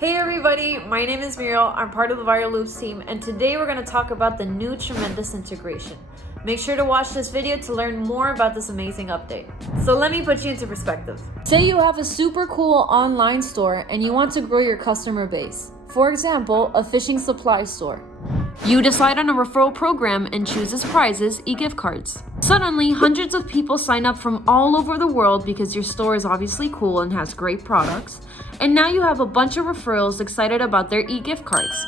Hey everybody, my name is Muriel. I'm part of the Viral Loops team, and today we're going to talk about the new tremendous integration. Make sure to watch this video to learn more about this amazing update. So let me put you into perspective. Say you have a super cool online store and you want to grow your customer base. For example, a fishing supply store. You decide on a referral program and choose as prizes e-gift cards. Suddenly, hundreds of people sign up from all over the world because your store is obviously cool and has great products. And now you have a bunch of referrals excited about their e-gift cards.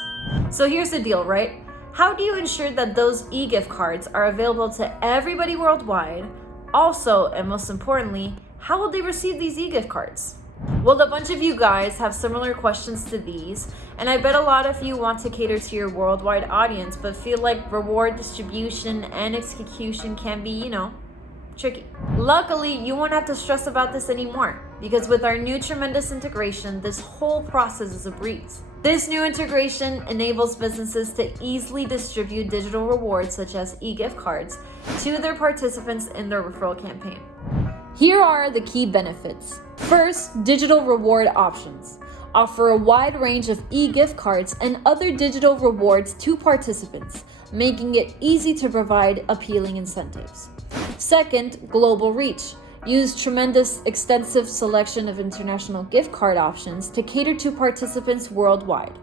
So here's the deal, right? How do you ensure that those e-gift cards are available to everybody worldwide? Also, and most importantly, how will they receive these e-gift cards? Well, a bunch of you guys have similar questions to these, and I bet a lot of you want to cater to your worldwide audience, but feel like reward distribution and execution can be, tricky. Luckily, you won't have to stress about this anymore, because with our new tremendous integration, this whole process is a breeze. This new integration enables businesses to easily distribute digital rewards such as e-gift cards to their participants in their referral campaign. Here are the key benefits. First, digital reward options. Offer a wide range of e-gift cards and other digital rewards to participants, making it easy to provide appealing incentives. Second, global reach. Use tremendous extensive selection of international gift card options to cater to participants worldwide.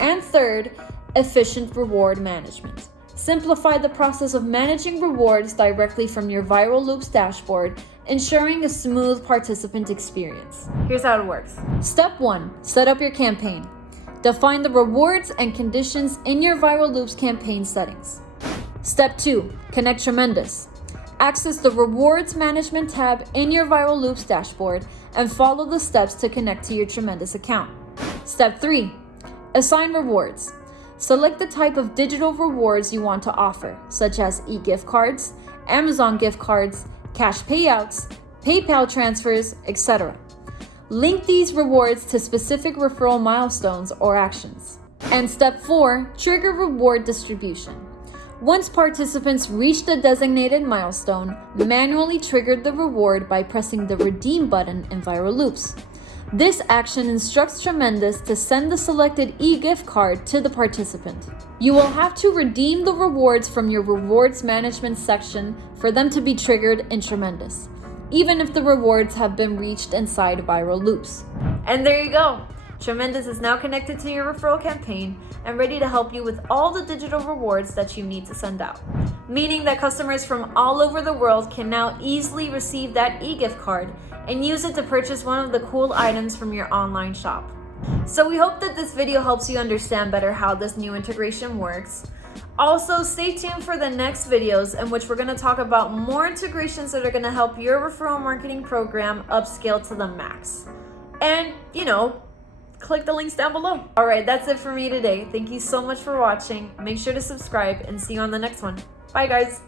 And third, efficient reward management. Simplify the process of managing rewards directly from your Viral Loops dashboard, ensuring a smooth participant experience. Here's how it works. Step 1. Set up your campaign. Define the rewards and conditions in your Viral Loops campaign settings. Step 2. Connect Tremendous. Access the Rewards Management tab in your Viral Loops dashboard and follow the steps to connect to your Tremendous account. Step 3. Assign rewards. Select the type of digital rewards you want to offer, such as e-gift cards, Amazon gift cards, cash payouts, PayPal transfers, etc. Link these rewards to specific referral milestones or actions. And step 4, trigger reward distribution. Once participants reach the designated milestone, manually trigger the reward by pressing the redeem button in Viral Loops. This action instructs Tremendous to send the selected e-gift card to the participant. You will have to redeem the rewards from your rewards management section for them to be triggered in Tremendous, even if the rewards have been reached inside Viral Loops. And there you go! Tremendous is now connected to your referral campaign and ready to help you with all the digital rewards that you need to send out. Meaning that customers from all over the world can now easily receive that e-gift card and use it to purchase one of the cool items from your online shop. So we hope that this video helps you understand better how this new integration works. Also, stay tuned for the next videos in which we're going to talk about more integrations that are going to help your referral marketing program upscale to the max. And, click the links down below. All right, that's it for me today. Thank you so much for watching. Make sure to subscribe and see you on the next one. Bye, guys.